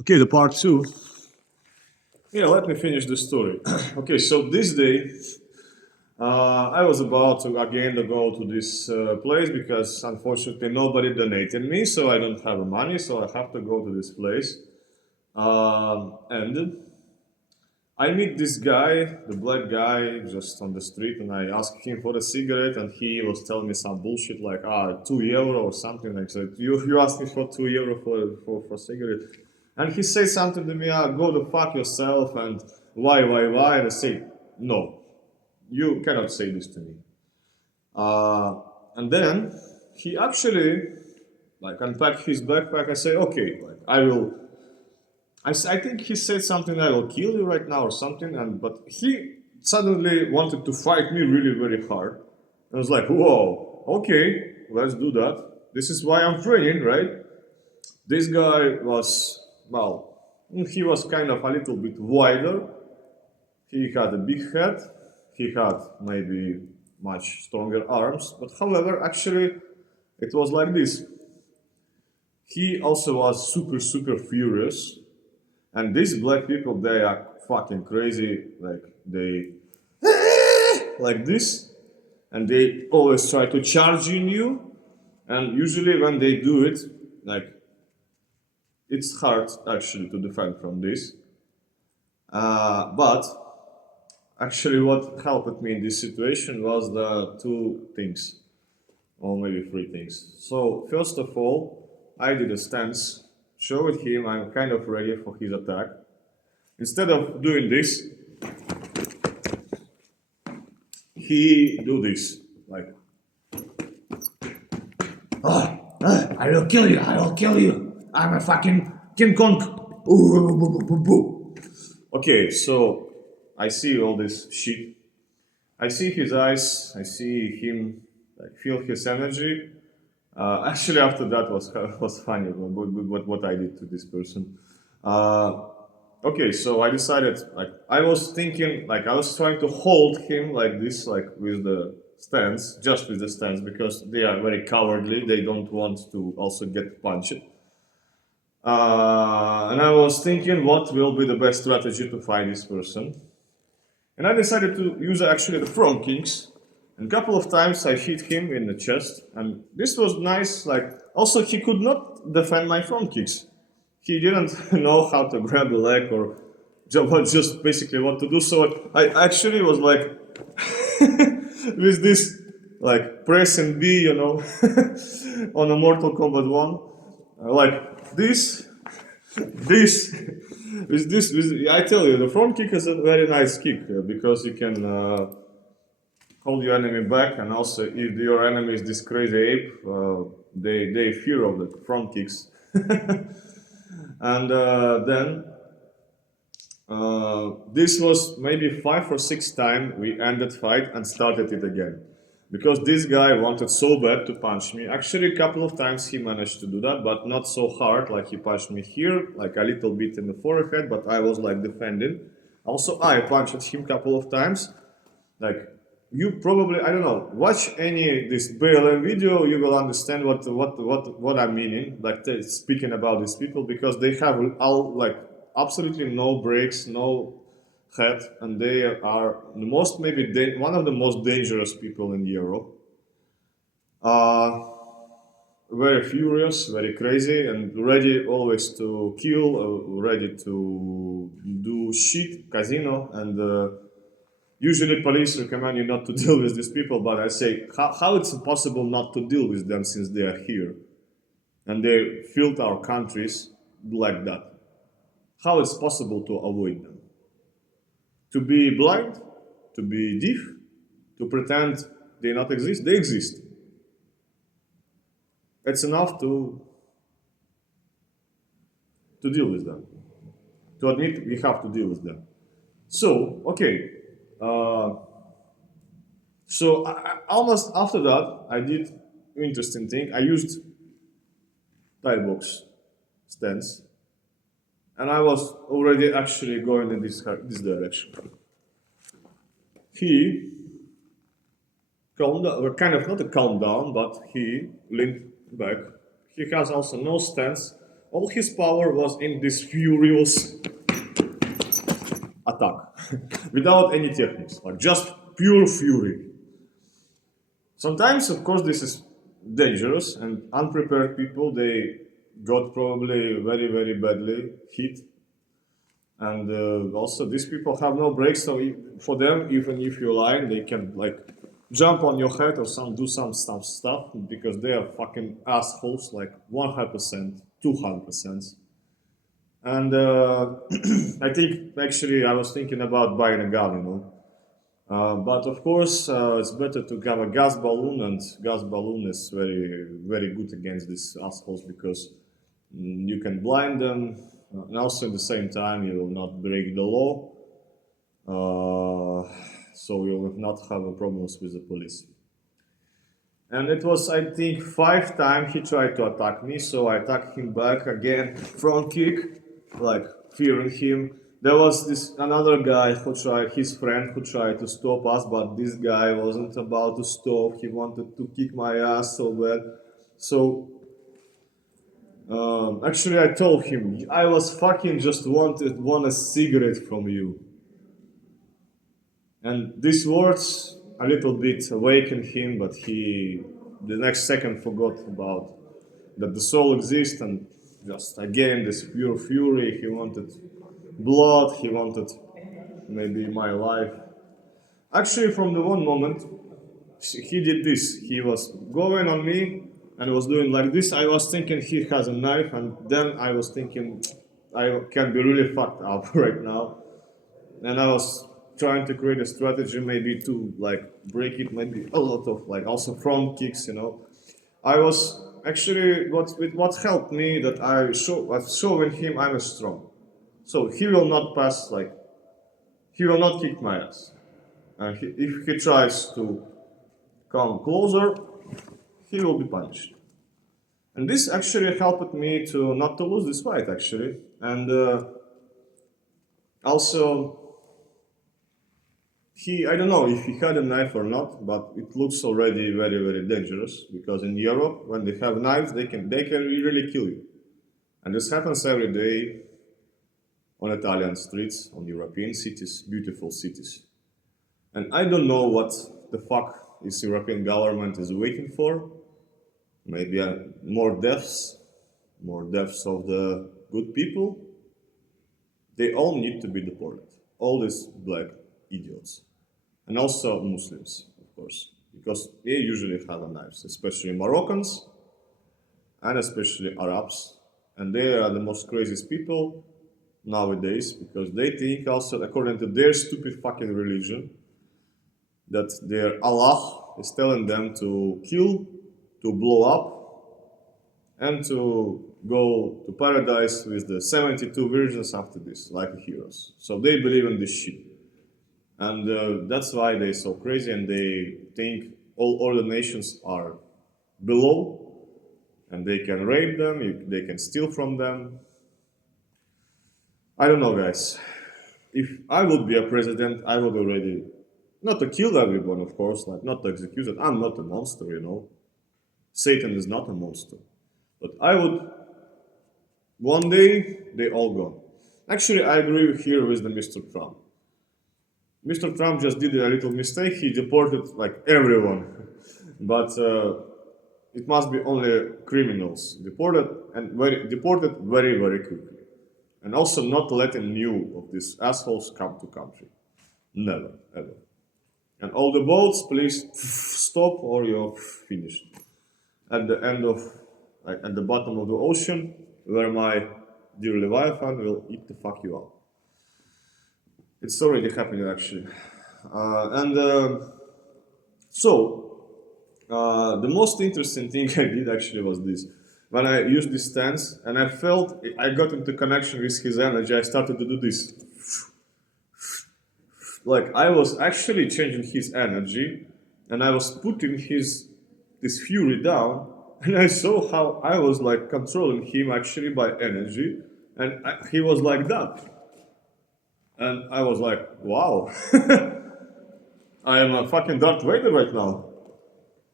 Okay, the part two. Yeah, let me finish the story. Okay, so this day, I was about to again to go to this place because unfortunately nobody donated me, so I don't have money, so I have to go to this place. And I meet this guy, the black guy, just on the street, and I ask him for a cigarette, and he was telling me some bullshit like, €2 or something like that. You asked me for €2 for cigarette. And he says something to me, go to fuck yourself, and why? And I say, no, you cannot say this to me. And then he actually, like, unpacked his backpack. I say, okay, like, I will. I think he said something, I will kill you right now or something, but he suddenly wanted to fight me really very hard. I was like, whoa, okay, let's do that. This is why I'm training, right? This guy was, well, he was kind of a little bit wider. He had a big head. He had maybe much stronger arms. But however, actually, it was like this. He also was super furious. And these black people, they are fucking crazy. Like, they, like this. And they always try to charge in you. And usually when they do it, like, it's hard actually to defend from this. But actually, what helped me in this situation was the two things, or maybe three things. So, first of all, I did a stance, showed him I'm kind of ready for his attack. Instead of doing this, he do this, like, I will kill you, I'm a fucking King Kong. Okay, so I see all this shit. I see his eyes. I see him, like, feel his energy. Actually, after that was funny. What I did to this person. Okay, so I decided, like, I was thinking, like, I was trying to hold him like this, like, with the stance, just with the stance, because they are very cowardly. They don't want to also get punched. And I was thinking what will be the best strategy to fight this person. And I decided to use actually the front kicks. And a couple of times I hit him in the chest. And this was nice. Like, also, he could not defend my front kicks. He didn't know how to grab the leg or just basically what to do. So I actually was like, with this, like, press and B, on a Mortal Kombat 1. Like this, I tell you, the front kick is a very nice kick because you can hold your enemy back, and also if your enemy is this crazy ape, they fear of the front kicks. And then this was maybe 5 or 6 times we ended fight and started it again. Because this guy wanted so bad to punch me. Actually, a couple of times he managed to do that, but not so hard. Like, he punched me here, like a little bit in the forehead, but I was like defending. Also, I punched him a couple of times. Like, you probably, I don't know, watch any this BLM video, you will understand what I'm meaning. Like, speaking about these people, because they have all, like, absolutely no breaks, no head, and they are the most, maybe one of the most dangerous people in Europe. Very furious, very crazy, and ready always to kill, ready to do shit, casino, and usually police recommend you not to deal with these people, but I say, how it's possible not to deal with them since they are here? And they filled our countries like that. How it's possible to avoid them? To be blind? To be deaf? To pretend they not exist? They exist. It's enough to deal with them. To admit we have to deal with them. So, okay. So almost after that, I did interesting thing. I used tie box stance, and I was already actually going in this direction. He calmed down, or kind of not a calm down, but he leaned back. He has also no stance. All his power was in this furious attack, without any techniques, like just pure fury. Sometimes, of course, this is dangerous, and unprepared people they got probably very very badly hit, and also these people have no brakes. So for them, even if you're lying, they can like jump on your head or some do some stuff because they are fucking assholes, like 100%, 200%. And I think actually I was thinking about buying a gun, you know. But of course, it's better to have a gas balloon, and gas balloon is very, very good against these assholes because you can blind them, and also at the same time you will not break the law, so you will not have problems with the police. And it was, I think, 5 times he tried to attack me, so I attacked him back again, front kick, like fearing him. There was this another guy who tried, his friend who tried to stop us, but this guy wasn't about to stop. He wanted to kick my ass so bad. So actually, I told him I was fucking just want a cigarette from you. And these words a little bit awakened him, but he the next second forgot about that the soul exists, and just again this pure fury. He wanted blood. He wanted maybe my life. Actually, from the one moment he did this, he was going on me and was doing like this. I was thinking he has a knife, and then I was thinking I can be really fucked up right now. And I was trying to create a strategy, maybe to like break it, maybe a lot of like also front kicks, you know. I was actually what helped me that was showing him I'm strong, so he will not pass like he will not kick my ass, and if he tries to come closer, he will be punished. And this actually helped me to not to lose this fight actually, and also I don't know if he had a knife or not, but it looks already very very dangerous because in Europe when they have knives they can really kill you, and this happens every day on Italian streets, on European cities, beautiful cities. And I don't know what the fuck this European government is waiting for. Maybe more deaths of the good people. They all need to be deported. All these black idiots. And also Muslims, of course, because they usually have knives, especially Moroccans and especially Arabs. And they are the most craziest people nowadays because they think also, according to their stupid fucking religion, that their Allah is telling them to kill, to blow up, and to go to paradise with the 72 virgins after this, like heroes. So they believe in this shit. And that's why they're so crazy, and they think all other nations are below, and they can rape them, they can steal from them. I don't know, guys. If I would be a president, I would already, not to kill everyone, of course, like not to execute it. I'm not a monster, you know. Satan is not a monster. But I would, one day, they all gone. Actually, I agree here with the Mr. Trump. Mr. Trump just did a little mistake. He deported like everyone, but it must be only criminals deported deported very very quickly, and also not letting new of these assholes come to country. Never ever. And all the boats, please stop or you're finished. At the end of like at the bottom of the ocean, where my dear Leviathan will eat the fuck you up. It's already happening actually. The most interesting thing I did actually was this. When I used this stance and I felt I got into connection with his energy, I started to do this. Like I was actually changing his energy, and I was putting this fury down, and I saw how I was like controlling him actually by energy, and he was like that. And I was like, wow, I am a fucking Darth Vader right now.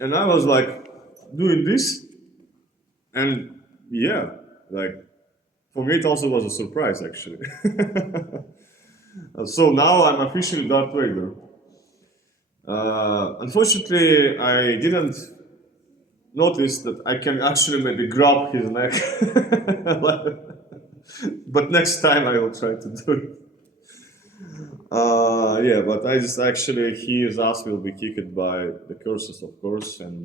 And I was like doing this, and yeah, like For me, it also was a surprise, actually. So now I'm officially Darth Vader. Unfortunately, I didn't notice that I can actually maybe grab his neck. But next time I will try to do it. Yeah, but I just actually, his ass will be kicked by the curses, of course, and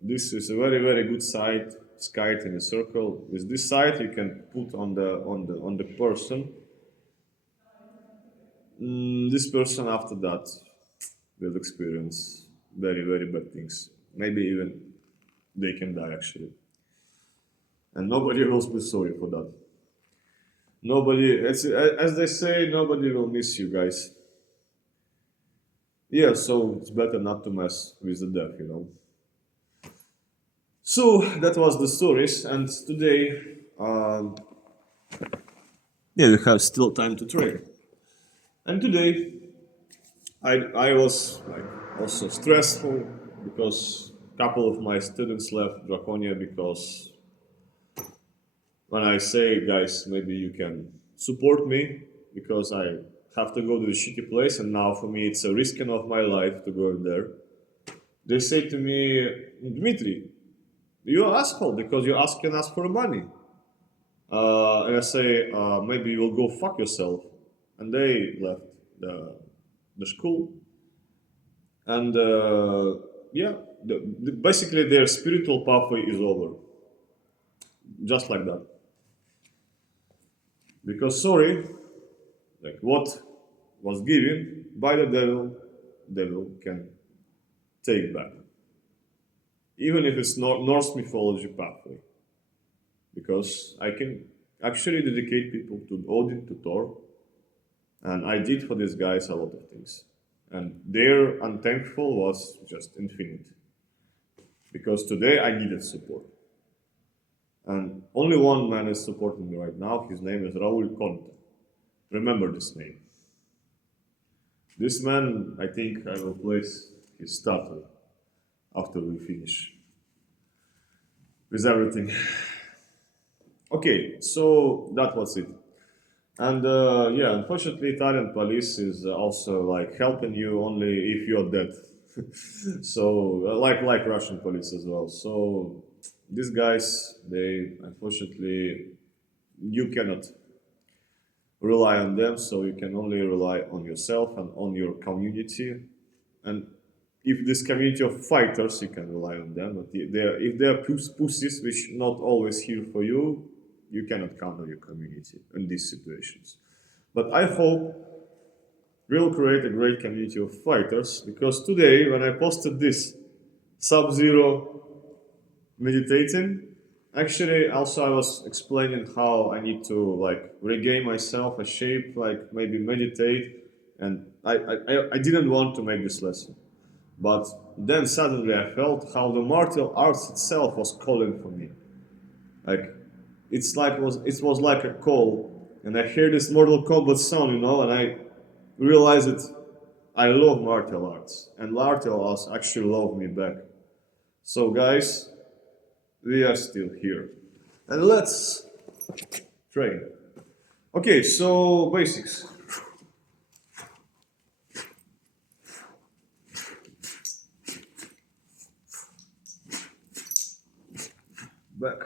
this is a very, very good site, skite in a circle. With this site, you can put on the person. This person after that will experience very, very bad things. Maybe even they can die actually, and nobody will be sorry for that. Nobody, as they say, nobody will miss you guys. Yeah, so it's better not to mess with the death, you know. So that was the stories, and today, yeah, we have still time to train. And today, I was like also stressful because a couple of my students left Draconia because when I say, guys, maybe you can support me because I have to go to the shitty place, and now for me it's a risking of my life to go there. They say to me, Dmitrii, you're asshole because you're asking us for money. And I say, maybe you will go fuck yourself. And they left the school. And yeah, basically their spiritual pathway is over. Just like that. Because, sorry, like what was given by the devil can take back. Even if it's not Norse mythology pathway. Because I can actually dedicate people to Odin, to Thor, and I did for these guys a lot of things. And their unthankful was just infinite. Because today I needed support. And only one man is supporting me right now. His name is Raul Conte. Remember this name. This man, I think I will place his statue after we finish with everything. Okay, so that was it. And yeah, unfortunately, Italian police is also like helping you only if you're dead. So like Russian police as well. So these guys, they unfortunately you cannot rely on them. So you can only rely on yourself and on your community. And if this community of fighters, you can rely on them. But if they are pussies, which not always here for you, you cannot count on your community in these situations. But I hope we'll create a great community of fighters, because today, when I posted this Sub-Zero meditating, actually also I was explaining how I need to like regain myself a shape, like maybe meditate, and I didn't want to make this lesson. But then suddenly I felt how the martial arts itself was calling for me. Like it was like a call, and I hear this Mortal Kombat song, you know, and I realize that I love martial arts, and martial arts actually love me back. So guys, we are still here, and let's train. Okay, so basics. Back.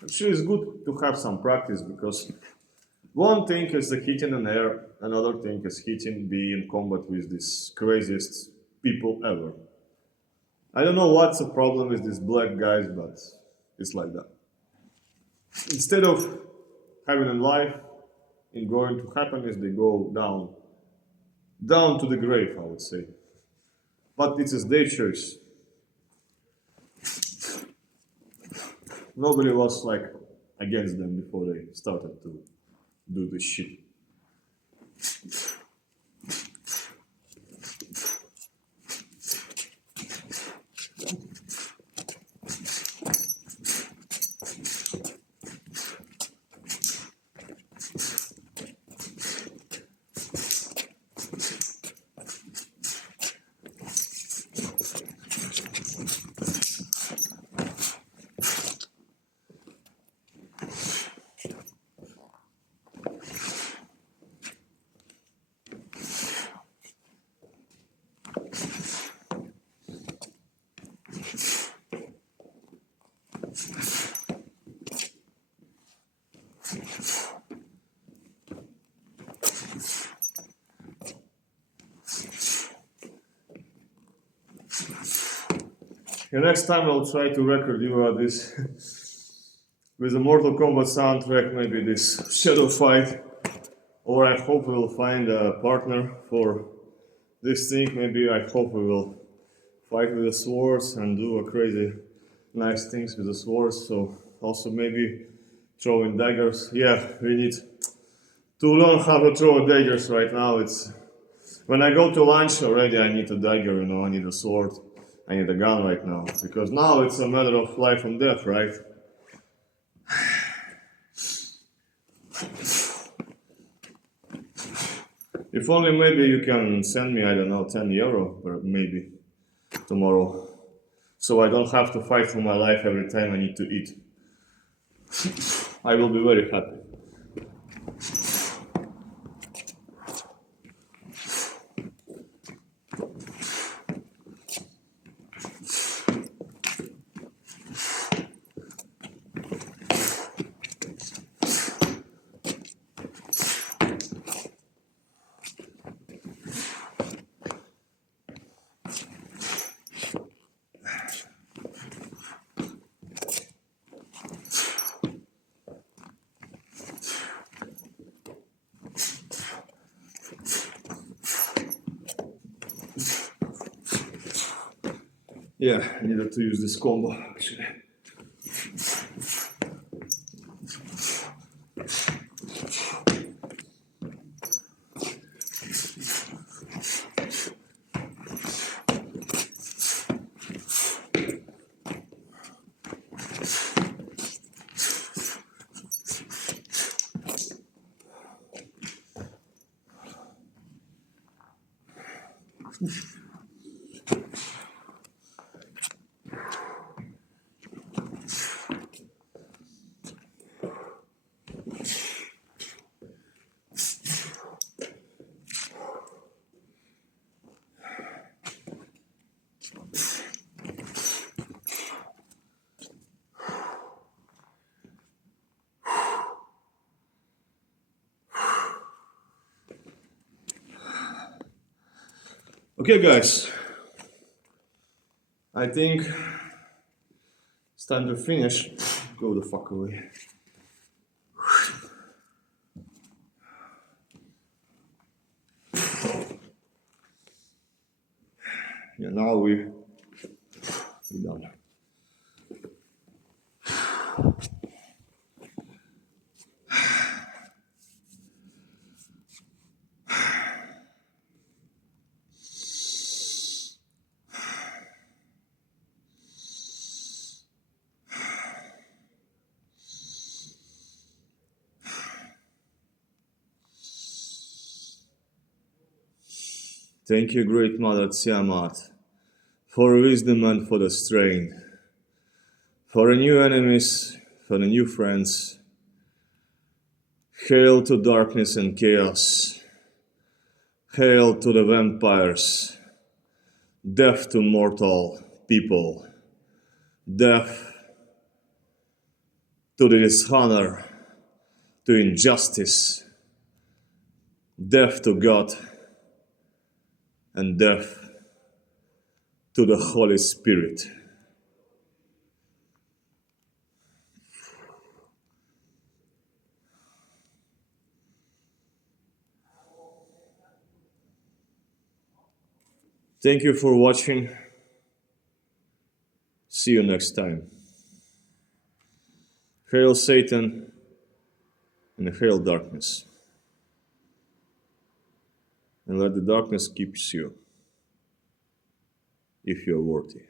Actually, it's good to have some practice, because one thing is the hitting in air, another thing is hitting being in combat with these craziest people ever. I don't know what's the problem with these black guys, but it's like that. Instead of having a life and going to happiness, they go down to the grave, I would say. But it is their choice. Nobody was like against them before they started to do this shit. The next time I'll try to record you this with the Mortal Kombat soundtrack, maybe this shadow fight, or I hope we'll find a partner for this thing. Maybe I hope we will fight with the swords and do a crazy nice things with the swords. So also maybe throwing daggers. Yeah, we need to learn how to throw daggers right now. It's when I go to lunch already, I need a dagger, I need a sword, I need a gun right now. Because now it's a matter of life and death, right? If only maybe you can send me, I don't know, 10 euro, or maybe tomorrow. So I don't have to fight for my life every time I need to eat. I will be very happy. Yeah, I needed to use this combo actually. Okay guys, I think it's time to finish. Go the fuck away. Yeah, now we're done. Thank you, great Mother Tiamat, for wisdom and for the strength, for the new enemies, for the new friends. Hail to darkness and chaos. Hail to the vampires. Death to mortal people. Death to the dishonor, to injustice. Death to God. And death to the Holy Spirit. Thank you for watching. See you next time. Hail Satan and hail darkness. And let the darkness keep you if you are worthy.